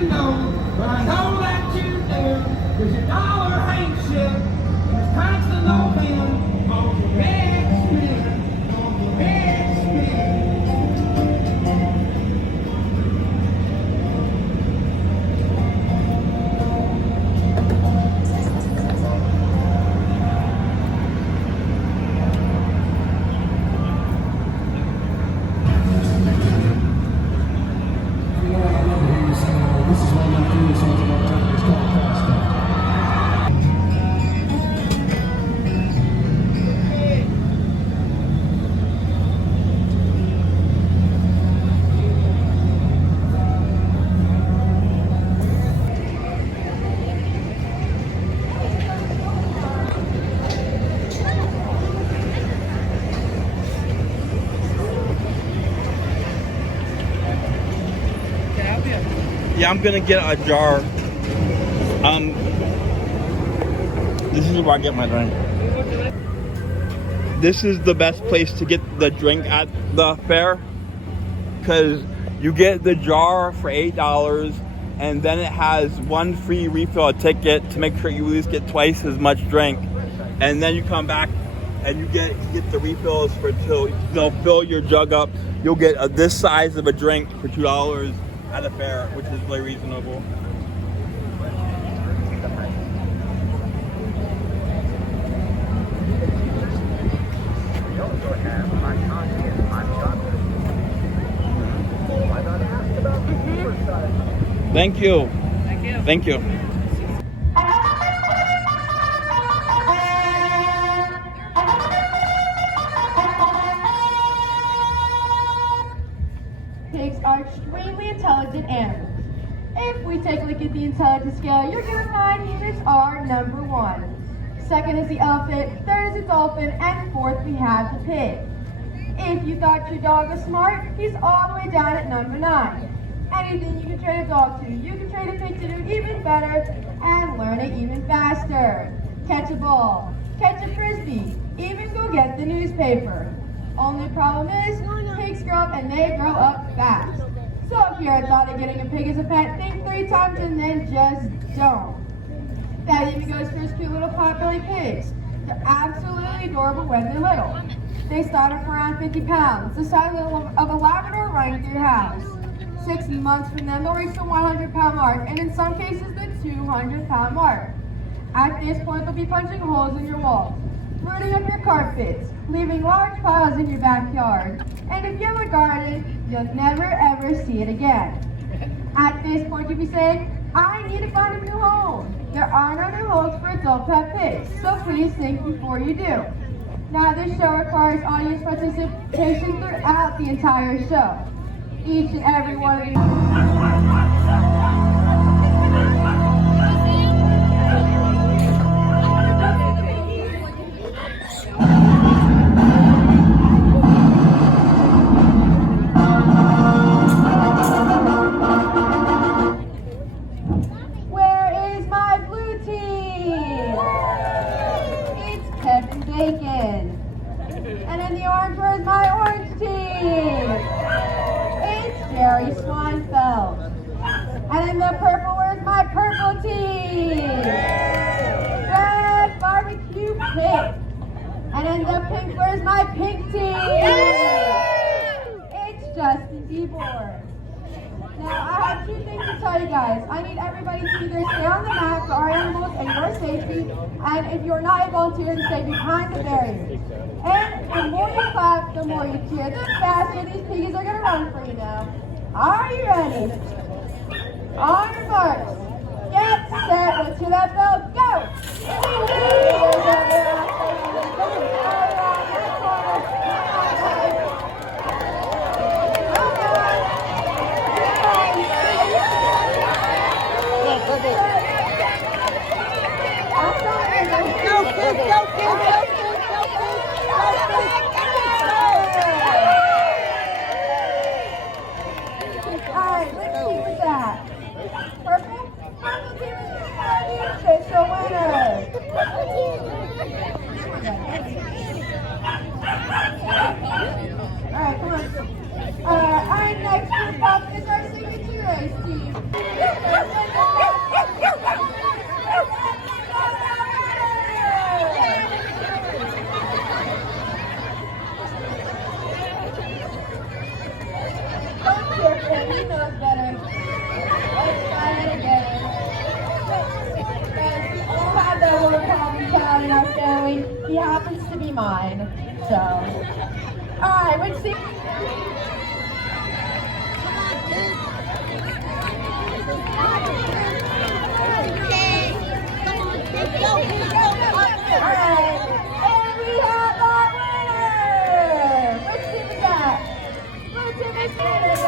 you know, but I know that you do. Cause your dollar ain't shit. It's constant no man on the big spin, on the big spin. Yeah, I'm gonna get a jar. This is where I get my drink. This is the best place to get the drink at the fair, because you get the jar for $8, and then it has one free refill ticket to make sure you at least get twice as much drink. And then you come back and you get the refills for till they'll fill your jug up. You'll get this size of a drink for $2 at a fair, which is really reasonable. Thank you. Thank you. Thank you. Pigs are extremely intelligent animals. If we take a look at the intelligence scale, you're going to find humans are number 1. Second is the elephant, third is the dolphin, and fourth we have the pig. If you thought your dog was smart, he's all the way down at number 9. Anything you can train a dog to, you can train a pig to do even better and learn it even faster. Catch a ball, catch a frisbee, even go get the newspaper. Only problem is, pigs grow up and they grow up fast. So if you're thought of getting a pig as a pet, think 3 times and then just don't. That even goes for his cute little pot-bellied pigs. They're absolutely adorable when they're little. They start off around 50 pounds, the size of a Labrador running through your house. 6 months from them, they'll reach the 100-pound mark, and in some cases, the 200-pound mark. At this point, they'll be punching holes in your walls, rooting up your carpets, leaving large piles in your backyard. And if you have a garden, you'll never ever see it again. At this point, you'll be saying, I need to find a new home. There are no new homes for adult pet pigs, so please think before you do. Now, this show requires audience participation throughout the entire show. Each and every one of you. And in the purple, where's my purple team? Red barbecue pig. And in the pink, where's my pink team? It's Justin Deboard. Now, I have 2 things to tell you guys. I need everybody to either stay on the mat for our animals and your safety, and if you're not a volunteer, to stay behind the barriers. And the more you clap, the more you cheer, the faster these piggies are going to run for you now. Are you ready? On your marks. Get set. Let's hear that bell. Go! Alright, let's see with that. Purple? Purple team is the official winner. mine. So, all right, let's see. Alright, and we have our winner! Which team is that? Blue team is winner!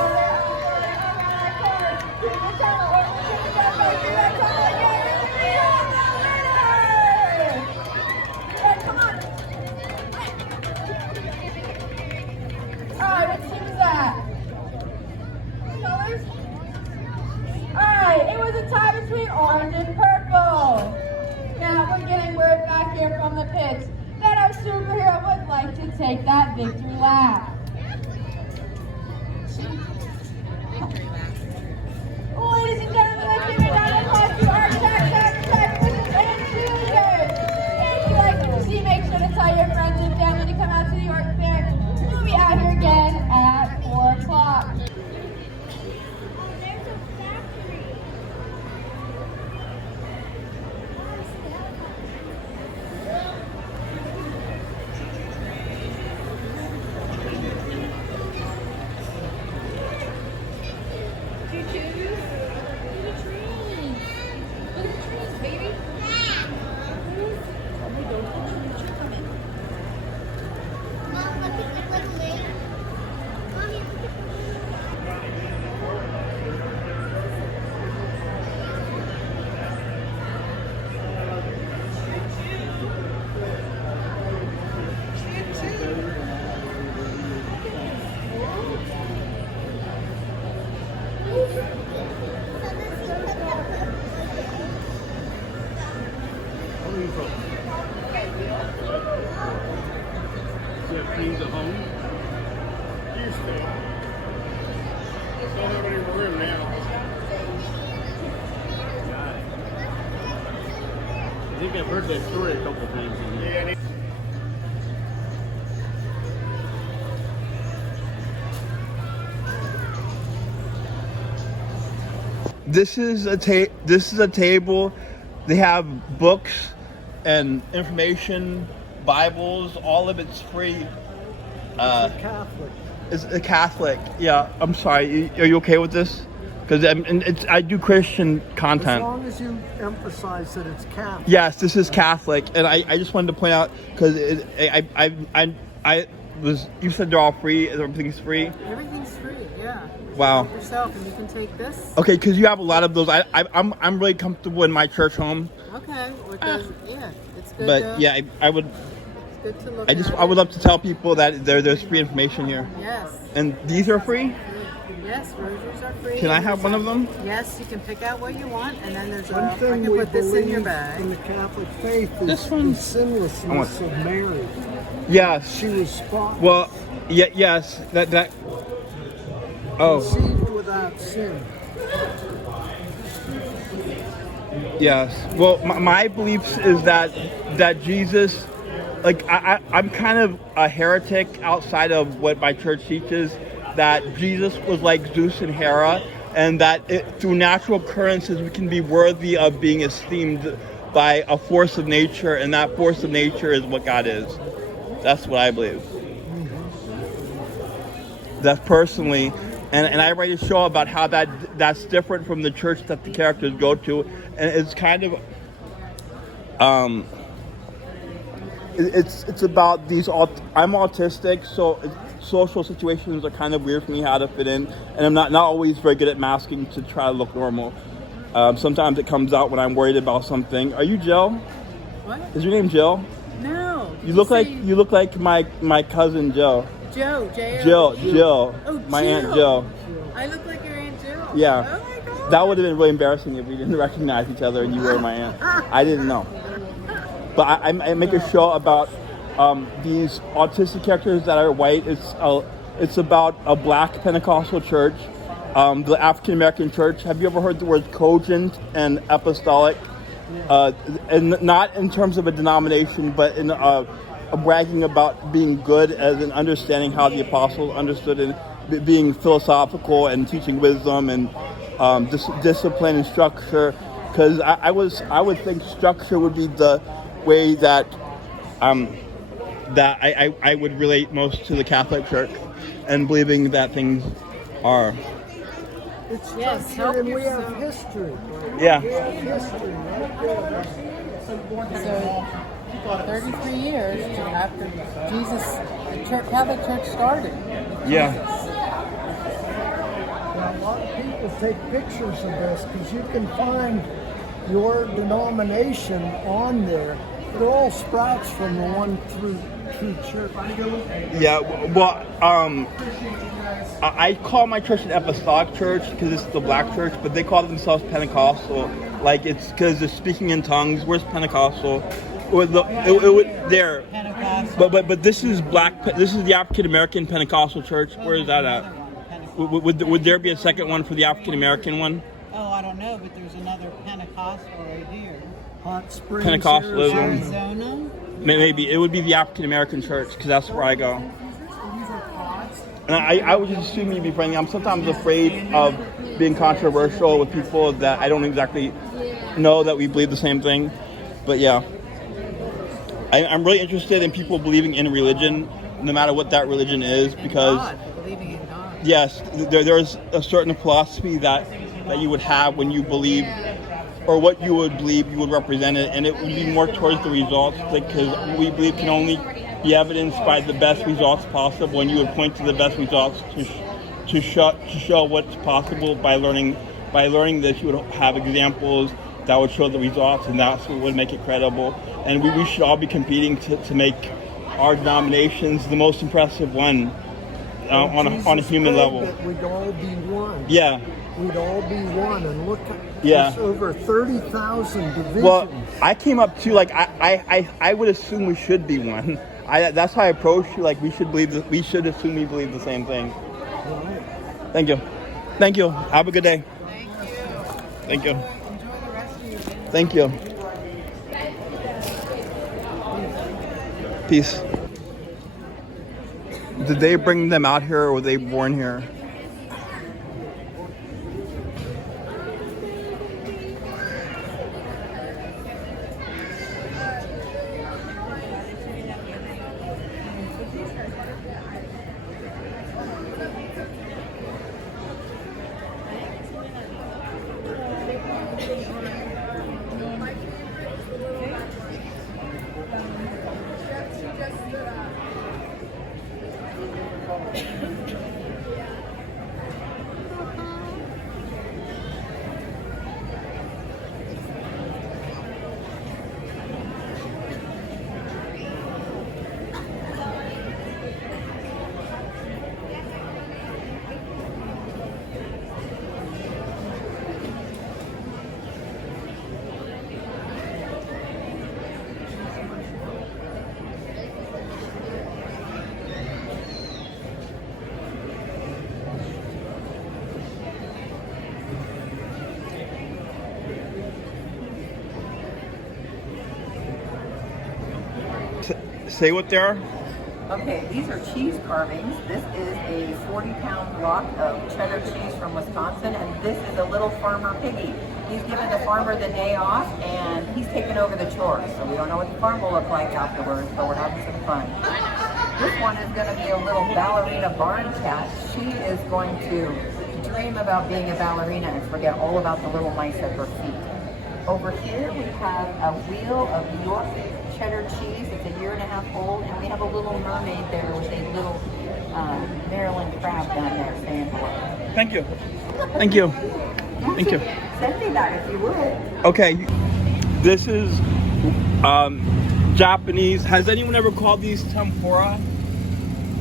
Come on! Alright, which team is that? Colors? Alright, it was a tie between orange and purple. Now we're getting word back here from the pits that our superhero would like to take that victory lap. Ladies and gentlemen, let's give a round of applause to our tag witches and cheerleaders. If you like what you see, make sure to tell your friends and family to come out to the York Fair. We'll be out here again at 4 o'clock. Queens at home. Used to. Don't have any room now. I think I've heard that story a couple times. Yeah. This is a table. They have books and information, Bibles. All of it's free. Catholic. It's a Catholic. Yeah. I'm sorry. Are you okay with this? Because I do Christian content. As long as you emphasize that it's Catholic. Yes, this is Catholic, and I just wanted to point out because you said they're all free. Everything's free. Everything's free, yeah. Wow. Help yourself, and you can take this. Okay, because you have a lot of those. I'm really comfortable in my church home. Okay, yeah, it's good. But yeah, I would. It's good to look at. I would love to tell people that there's free information here. Yes. And these are free? Yes, rosaries are free. Can I have one of them? Yes, you can pick out what you want, and then there's One I thing can we put this in your believe bag. in the Catholic faith is This one? the sinlessness of Mary. Yes. She was spotless. Well, yes. That. Oh. Conceived without sin. Yes. Well, my beliefs is that Jesus, like I'm kind of a heretic outside of what my church teaches. That Jesus was like Zeus and Hera, and that through natural occurrences we can be worthy of being esteemed by a force of nature, and that force of nature is what God is. That's what I believe. That's personally, and I write a show about how that's different from the church that the characters go to, and it's kind of it's about these. I'm autistic, so social situations are kind of weird for me how to fit in, and I'm not always very good at masking to try to look normal. Sometimes it comes out when I'm worried about something. Are you Jill? What? Is your name Jill? No. You look like my cousin Joe. Joe. Jill. Oh, my Jill. Aunt Jill. I look like your Aunt Jill. Yeah. Oh my God. That would have been really embarrassing if we didn't recognize each other and you were my aunt. I didn't know. But I make a show about these autistic characters that are white. It's about a black Pentecostal church, the African American church. Have you ever heard the words cogent and apostolic? And not in terms of a denomination, but in a bragging about being good as in understanding how the apostles understood it, being philosophical and teaching wisdom and discipline and structure. Because I would think structure would be the way that that I would relate most to the Catholic Church, and believing that things are. It's Yes, structured help and we have yourself. history. Right? Yeah. We have history right there. So 33 years after Jesus, the Catholic Church started. Yeah. Now, a lot of people take pictures of this because you can find your denomination on there. It all sprouts from the one true church. Yeah, well, I call my church an apostolic church because it's the black church, but they call themselves Pentecostal. Like, it's because they're speaking in tongues. Where's Pentecostal? There. But this is black. This is the African American Pentecostal church. Where is that at? Would there be a second one for the African American one? Oh, I don't know, but there's another Pentecostal right here. Hot Springs, Pentecostalism. Arizona. Maybe it would be the African American church because that's where I go. And I would just assume you'd be friendly. I'm sometimes afraid of being controversial with people that I don't exactly know that we believe the same thing. But yeah, I'm really interested in people believing in religion, no matter what that religion is, because Believing in God. yes, there's a certain philosophy that you would have when you believe, or what you would believe you would represent it, and it would be more towards the results, because we believe can only be evidenced by the best results possible, and you would point to the best results to show what's possible by learning this. You would have examples that would show the results, and that's what would make it credible. And we should all be competing to make our denominations the most impressive one on a human level. That we'd all be one. Yeah. We'd all be one, and look at Yeah. there's over 30,000 divisions. Well, I came up to like I would assume we should be one. That's how I approach you. Like we should assume we believe the same thing. Right. Thank you. Thank you. Have a good day. Thank you. Thank you. Peace. Did they bring them out here, or were they born here? Say what they are. Okay, these are cheese carvings. This is a 40-pound block of cheddar cheese from Wisconsin, and this is a little farmer piggy. He's given the farmer the day off, and he's taken over the chores. So we don't know what the farm will look like afterwards, but we're having some fun. This one is going to be a little ballerina barn cat. She is going to dream about being a ballerina and forget all about the little mice at her feet. Over here we have a wheel of York cheddar cheese. It's a 1.5 years old, and we have a little mermaid there with a little Maryland crab down there saying hello. Thank you. Thank you. Thank you. Send me that if you would. Okay, this is Japanese. Has anyone ever called these tempura?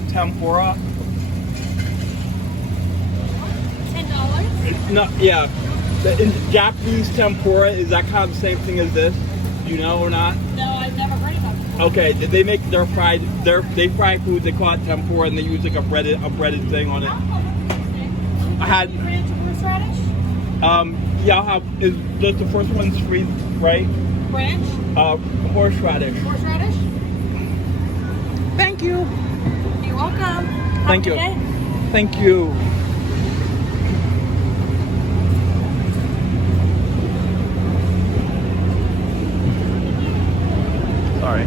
Tempura? $10? No, yeah. In Japanese tempura, is that kind of the same thing as this? Do you know or not? No, I've never heard of it before. Okay, they make they fry food. They call it tempura, and they use like a breaded thing on it. I had Ranch horseradish? yeah. I'll have is the first one's free, right? Ranch? Horseradish. Horseradish? Thank you. You're welcome. Thank you. Have a good day. Thank you. Sorry.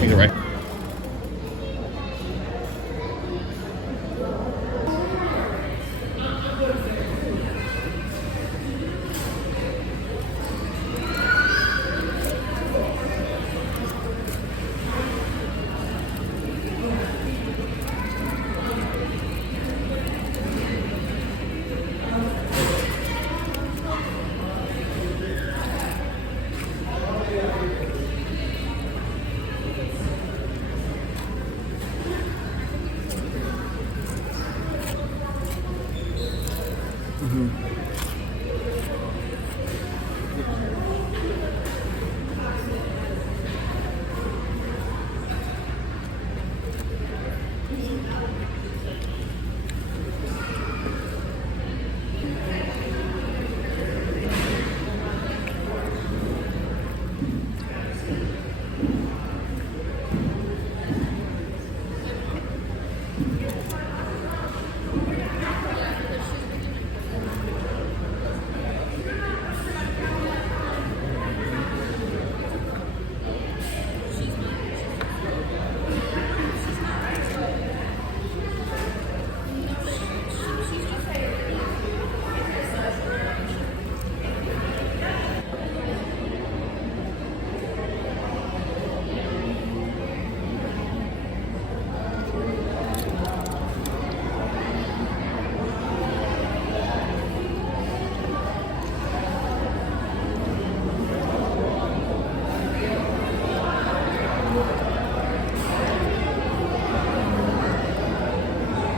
either way.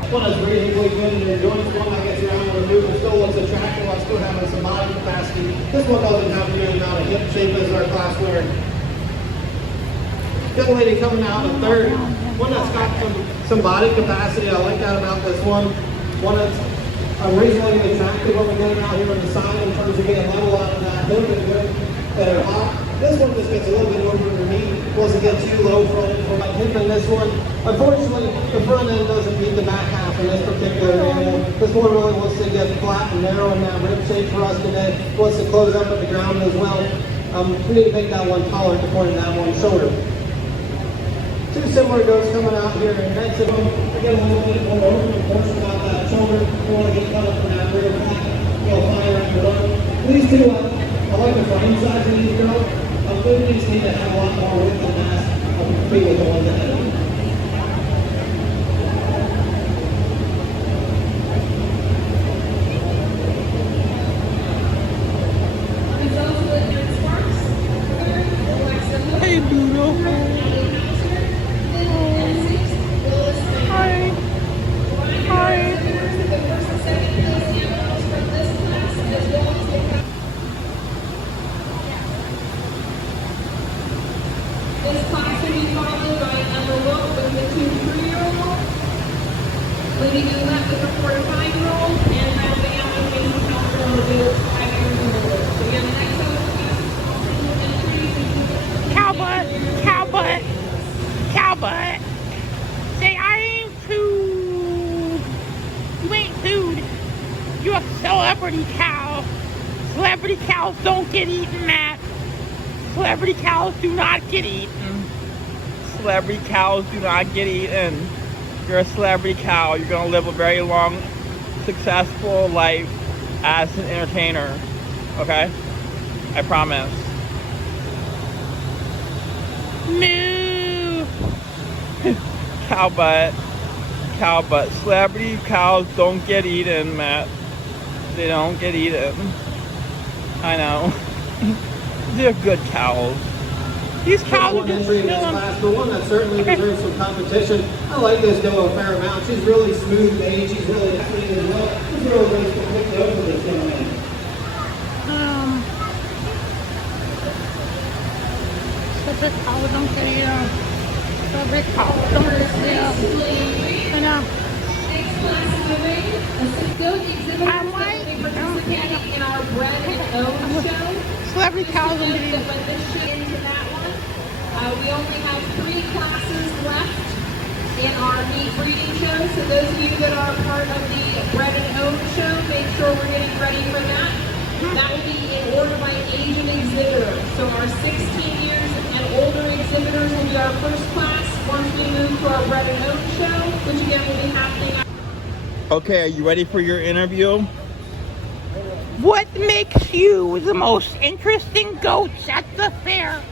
One that's reasonably good in your joints, one that gets around and moves and still looks attractive while still having some body capacity. This one doesn't have nearly the amount of hip shape as our class winner. Young lady coming out in third, one that's got some body capacity. I like that about this one. One that's reasonably attractive when we get it out here on the side in terms of getting level out of that hook and good and hot. This one just gets a little bit over the knee, doesn't get too low front end for my hip in this one. Unfortunately, the front end doesn't meet the back half in this particular animal. This one really wants to get flat and narrow in that rib shape for us today. Wants to close up at the ground as well. We need to make that one taller to point that one shorter. Two similar goats coming out here and next to them. We get a little bit more open portion about that shoulder. We want to get cut up from that rear back. Go fire around the run. These two, I like the frame size of these girls. These need to have a lot more width and mass to compete with the ones ahead of them. Hey, Bruno. Hi. Hi. This class will be followed by another look with the 2 3-year-olds, leading in left with the 4 to 5-year-old, and rounding out the main counter on the 5 years and older. So we have the next one. Cowbutt, cowbutt, cowbutt. Say, I ain't food. You ain't food. You're a celebrity cow. Celebrity cows don't get eaten, Matt. Celebrity cows do not get eaten. Celebrity cows do not get eaten. You're a celebrity cow. You're going to live a very long, successful life as an entertainer. Okay? I promise. Moo. Cowbutt. Cowbutt. Celebrity cows don't get eaten, Matt. They don't get eaten. I know. They're good cows. These cows one entry in this class, but one that certainly deserves some competition. I like this doe a fair amount. She's really smooth made. She's really clean as well. This girl raised a quick doe for this young man. Celebrity cows don't get eaten. Celebrity cows don't get eaten. I know. I'm white. Participating in our Bred and Own show. Celebrity cows don't get eaten. But this show into that one. We only have 3 classes left in our meat breeding show. So those of you that are part of the Bred and Own show, make sure we're getting ready for that. That will be in order by age of exhibitor. So our 16 years and older exhibitors will be our first class once we move to our bread and oat show, which again will be happening. Okay, are you ready for your interview? What makes you the most interesting goats at the fair?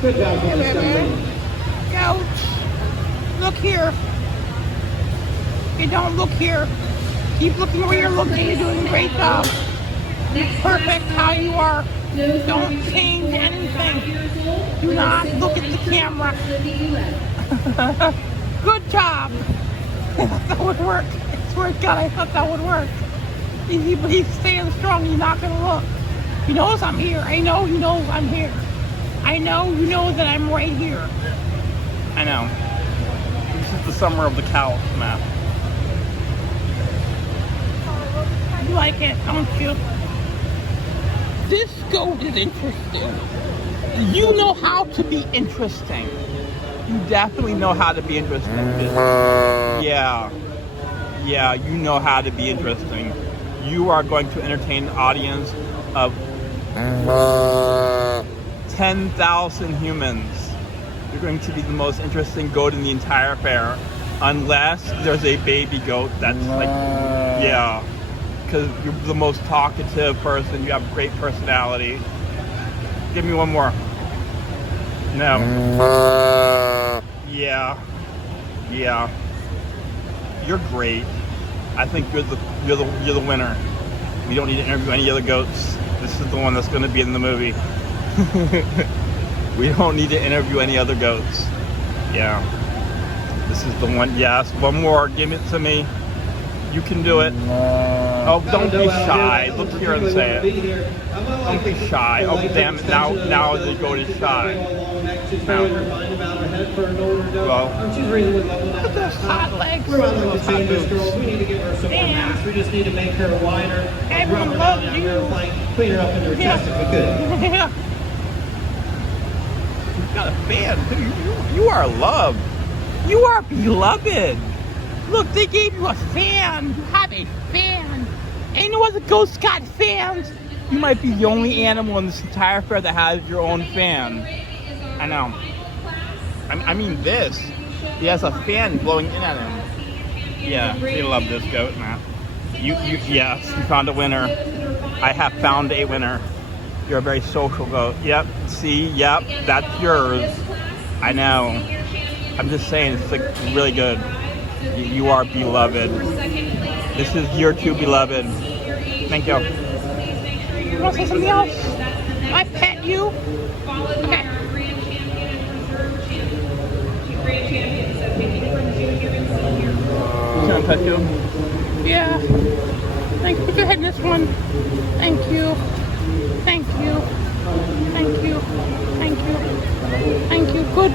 Good job, Hey, guys. baby. Goats. Look here. You don't look here. Keep looking where you're looking. You're doing a great job. Perfect how you are. Don't change anything. Do not look at the camera. Good job. I thought that would work. I swear to God, I thought that would work. He's staying strong. He's not going to look. He knows I'm here. I know he knows I'm here. I know you know that I'm right here. I know. This is the summer of the cow, Matt. You like it, don't you? This goat is interesting. You know how to be interesting. You definitely know how to be interesting. Yeah. Yeah, you know how to be interesting. You are going to entertain an audience of 10,000 humans. You're going to be the most interesting goat in the entire fair. Unless there's a baby goat that's like, yeah. Because you're the most talkative person. You have great personality. Give me one more. No. Yeah. Yeah. You're great. I think you're the winner. We don't need to interview any other goats. This is the one that's going to be in the movie. We don't need to interview any other goats. Yeah. This is the one. Yes. One more. Give it to me. You can do it. Oh, don't be shy. Look here and say it. Don't be shy. Oh, damn it. Now the goat is shy. Well, Look at those hot legs. We're on the change this girl. We need to give her some more mass. We just need to make her wider. Everyone loves you. Clean her up in her chest if we could. Yeah. you've got a fan. You are loved. You are beloved. Look, they gave you a fan. You have a fan. Ain't no other ghost got fans. You might be the only animal in this entire fair that has your own fan. I know. I mean this. He has a fan blowing in at him. Yeah, they love this goat, man. Yes, you found a winner. I have found a winner. You're a very social goat. Yep, see, yep, that's yours. I know. I'm just saying, it's like really good. You are beloved. This is your two beloved. Thank you. You want to say something else? Can I pet you? Okay. Can I pet you? Yeah. Thank you. Put your head in this one. Thank you. Thank you. Thank you. Thank you. Thank you. Good.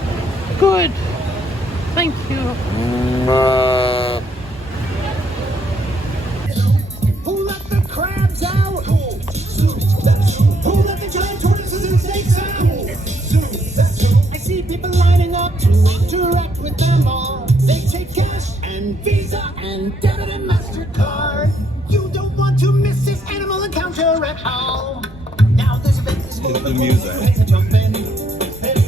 Good. Thank you. Who let the crabs out? Who let the giant tortoises and snakes out? I see people lining up to interact with them all. They take cash and Visa and debit and MasterCard. You don't want to miss this animal encounter at all. Now this event is full of the music.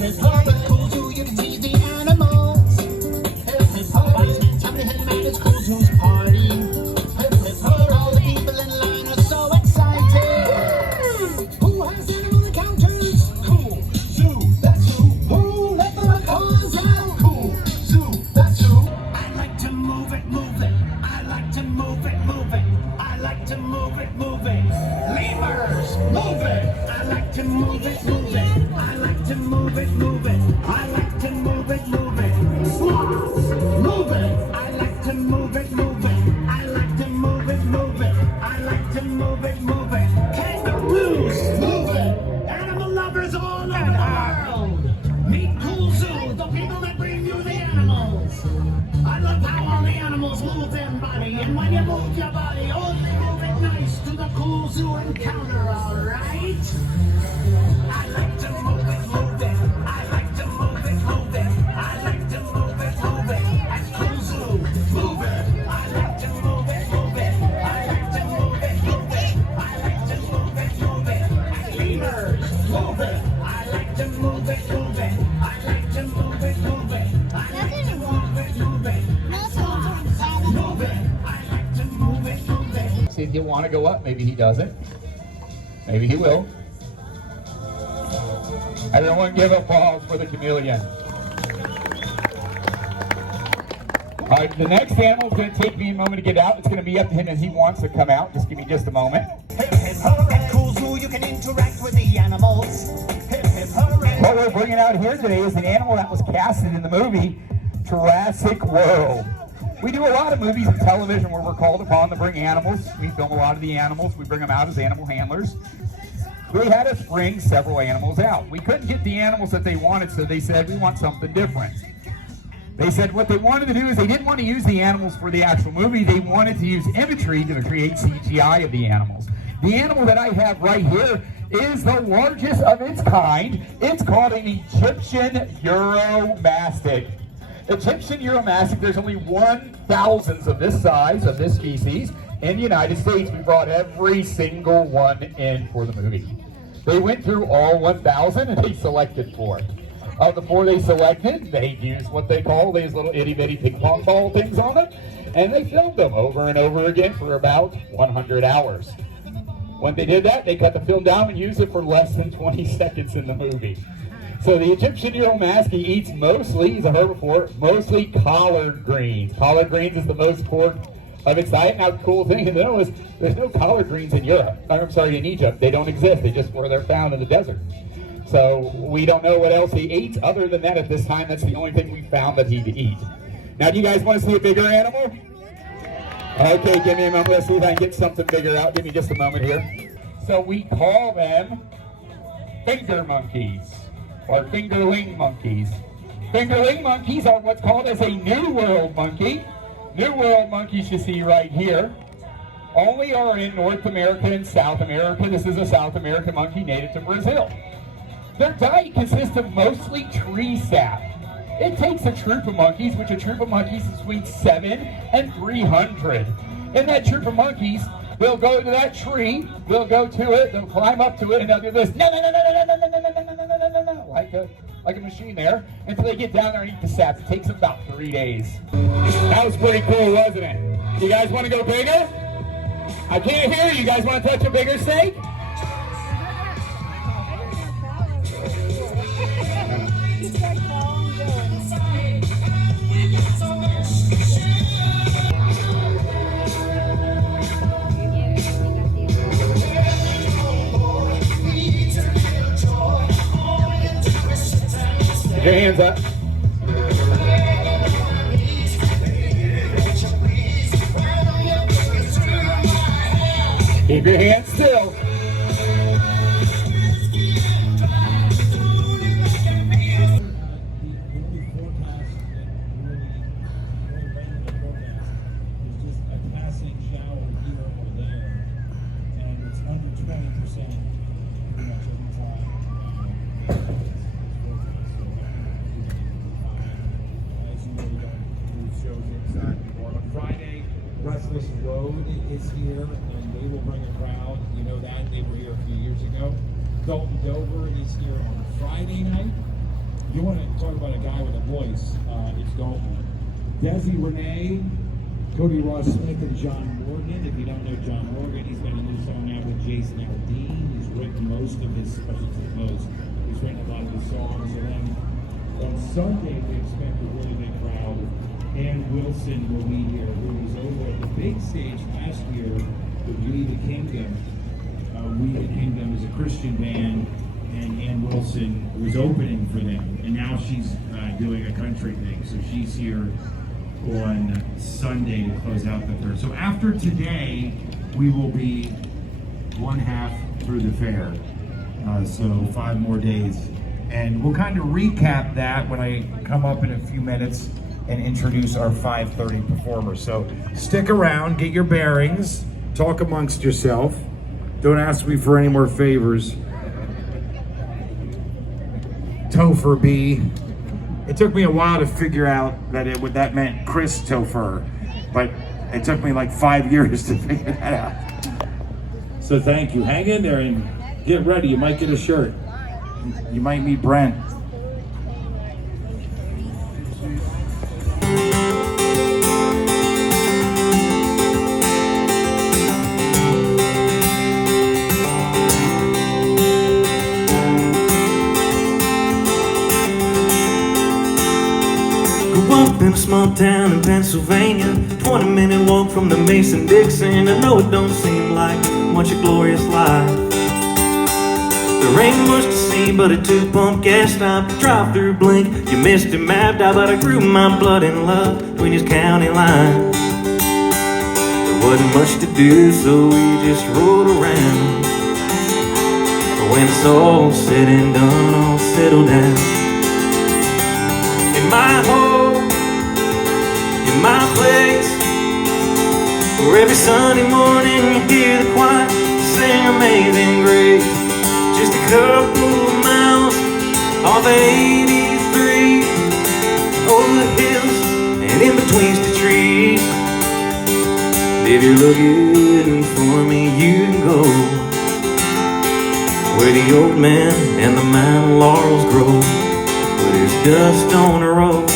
It's horrible cool zoo, you can see the animals. It's horrible, time to head man, it's cool zoo's party. It's horrible, all the people in line are so excited. Who has animal encounters? Cool zoo, that's who. Who let the macaws out? Cool zoo, that's who. I like to move it, move it. I like to move it, move it. I like to move it, move it. Lemurs, move it. I like to move it, move it. I like to move it, move it. I like to move it, move it. Sloths, move it. I like to move it, move it. I like to move it, move it. I like to move it, move it. Kangaroos, move it. Animal lovers all over the world. Meet Cool Zoo, the people that bring you the animals. I love how all the animals move their body, and when you move your body, only move it nice to the Cool Zoo encounter, alright? I like to move it, move it. I like to move it, move it. I he'll want to go up, maybe he doesn't. Maybe he will. Everyone give applause for the chameleon. All right, the next animal is going to take me a moment to get out. It's going to be up to him as he wants to come out. Just give me just a moment. Hip hip hooray, cool zoo, you can interact with the animals. Hip hip hooray. What we're bringing out here today is an animal that was casted in the movie Jurassic World. We do a lot of movies and television where we're called upon to bring animals. We film a lot of the animals. We bring them out as animal handlers. We had us bring several animals out. We couldn't get the animals that they wanted, so they said, we want something different. They said what they wanted to do is they didn't want to use the animals for the actual movie. They wanted to use imagery to create CGI of the animals. The animal that I have right here is the largest of its kind. It's called an Egyptian Euromastic. Egyptian Euromastic, there's only 1,000th of this size, of this species, in the United States. We brought every single one in for the movie. They went through all 1,000 and they selected 4. Of the 4 they selected, they used what they call these little itty-bitty ping-pong ball things on them, and they filmed them over and over again for about 100 hours. When they did that, they cut the film down and used it for less than 20 seconds in the movie. So the Egyptian Euromastic eats mostly, he's a herbivore, mostly collard greens. Collard greens is the most important of its diet. Now, the cool thing to know is there's no collard greens in in Egypt. They don't exist. They just where they're found in the desert. So we don't know what else he eats other than that at this time. That's the only thing we found that he'd eat. Now, do you guys want to see a bigger animal? Okay, give me a moment. Let's see if I can get something bigger out. Give me just a moment here. So we call them finger monkeys or fingerling monkeys. Fingerling monkeys are what's called as a New World monkey. New World monkeys you see right here only are in North America and South America. This is a South American monkey native to Brazil. Their diet consists of mostly tree sap. It takes a troop of monkeys, which a troop of monkeys is between 7 and 300. In that troop of monkeys, they'll go to that tree, they'll go to it, they'll climb up to it, and they'll do this, like a machine there, until they get down there and eat the sap. It takes them about 3 days. That was pretty cool, wasn't it? You guys want to go bigger? I can't hear you. You guys want to touch a bigger steak? Put your hands up. Keep your hands still. Road is here, and they will bring a crowd. You know that. They were here a few years ago. Dalton Dover is here on Friday night. You want to talk about a guy with a voice, it's Dalton. Desi Renee, Cody Ross Smith, and John Morgan. If you don't know John Morgan, he's got a new song out with Jason Aldean. He's written most of his, he's written a lot of his songs. And then on Sunday, we expect a really big crowd. Ann Wilson will be here, who was over at the big stage last year with We the Kingdom. We the Kingdom is a Christian band, and Ann Wilson was opening for them. And now she's doing a country thing. So she's here on Sunday to close out the third. So after today, we will be one half through the fair. So 5 more days. And we'll kind of recap that when I come up in a few minutes and introduce our 5:30 performers. So stick around, get your bearings, talk amongst yourself. Don't ask me for any more favors. Topher B. It took me a while to figure out that meant Chris Topher, but it took me like 5 years to figure that out. So thank you. Hang in there and get ready. You might get a shirt. You might meet Brent. small town in Pennsylvania, 20-minute walk from the Mason-Dixon. I know it don't seem like much a glorious life. There ain't much to see but a 2-pump gas stop. Drive through blink, you missed a map. But I grew my blood in love between his county lines. There wasn't much to do, so we just rode around. But when it's all said and done, I'll settle down in my home, in my place, where every Sunday morning you hear the choir sing Amazing Grace. Just a couple of miles off 83, over the hills and in between the trees. If you're looking for me, you can go where the old man and the mountain laurels grow, where there's dust on the road.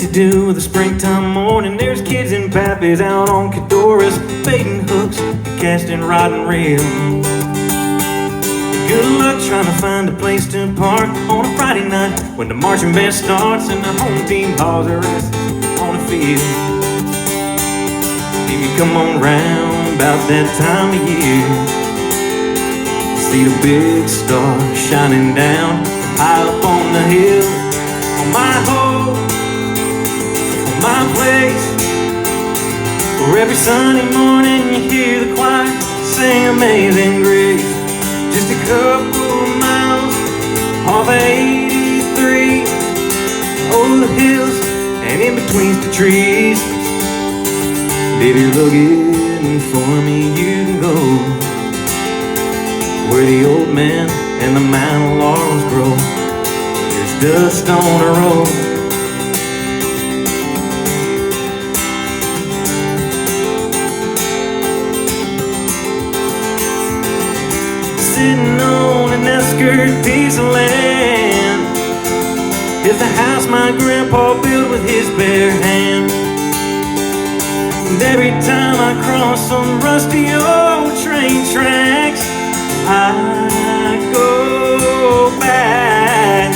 To do with a springtime morning, there's kids and pappies out on Cadoras, baiting hooks, casting rod and reel. Good luck trying to find a place to park on a Friday night when the marching band starts and the home team hauls their asses on the field. If you come on round about that time of year, see the big star shining down high up on the hill. On my home, my place, where every Sunday morning you hear the choir sing Amazing Grace. Just a couple of miles off 83, over the hills and in between the trees. If you're looking for me, you can go where the old man and the mountain laurels grow. There's dust on the road. Sitting on an outskirt piece of land is the house my grandpa built with his bare hands. And every time I cross some rusty old train tracks, I go back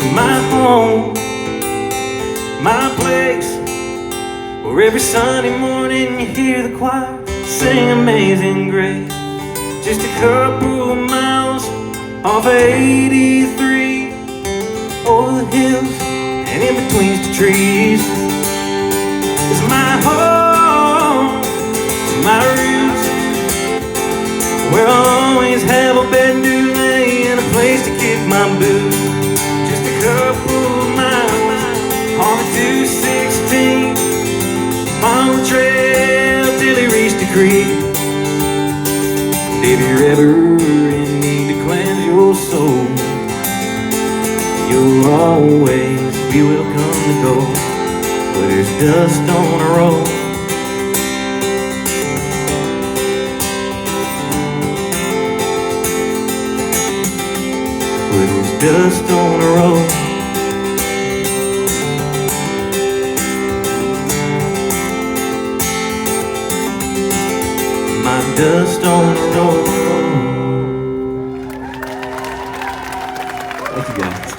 to my home, my place, where every Sunday morning you hear the choir sing Amazing Grace. Just a couple of miles off 83, over the hills and in between the trees. It's my home, my roots, where I'll always have a bed duvet and a place to kick my boots. Just a couple of miles on the 216, on the trail till he reached the creek. And if you're ever in need to cleanse your soul, you'll always be welcome to go where there's dust on the road. Where there's dust on the road. Dust on the road. Thank you guys.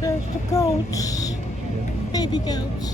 There's the goats, baby goats.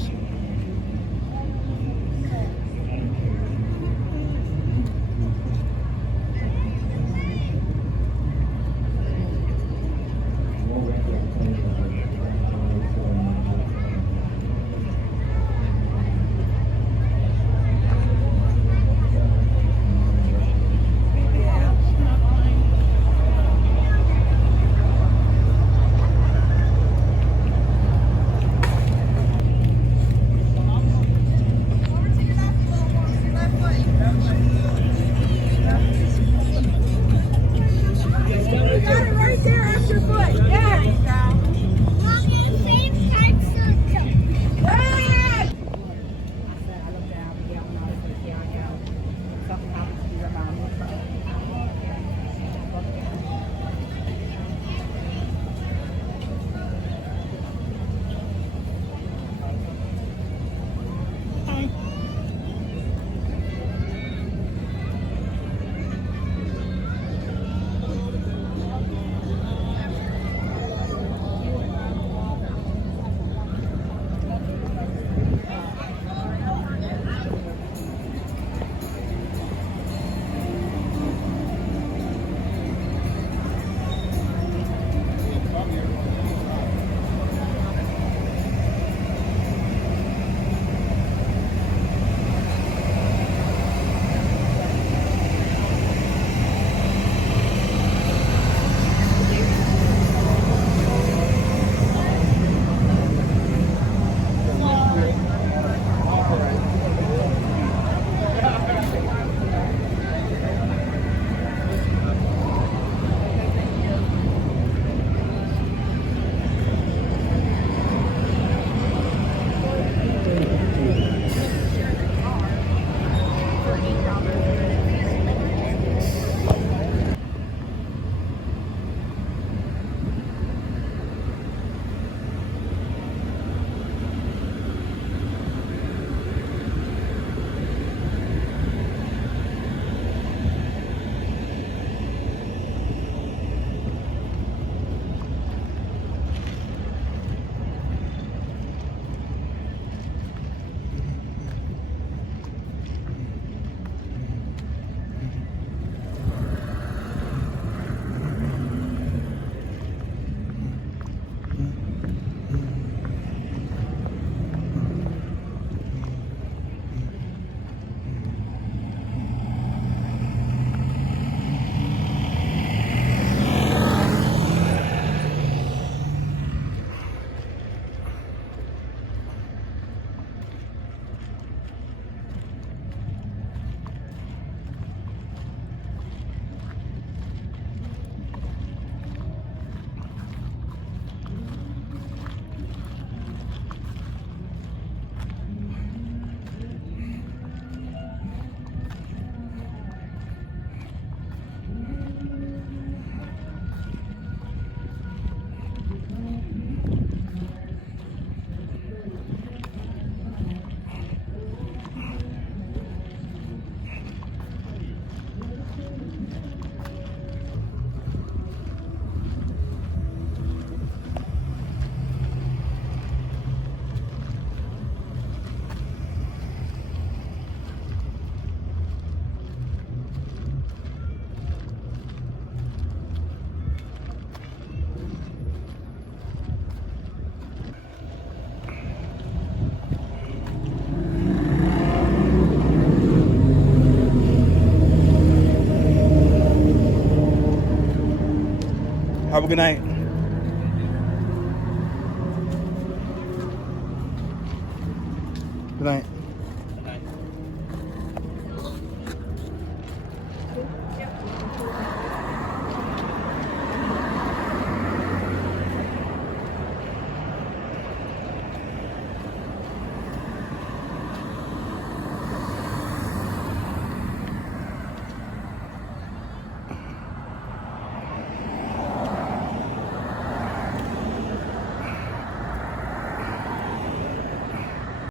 Have a good night.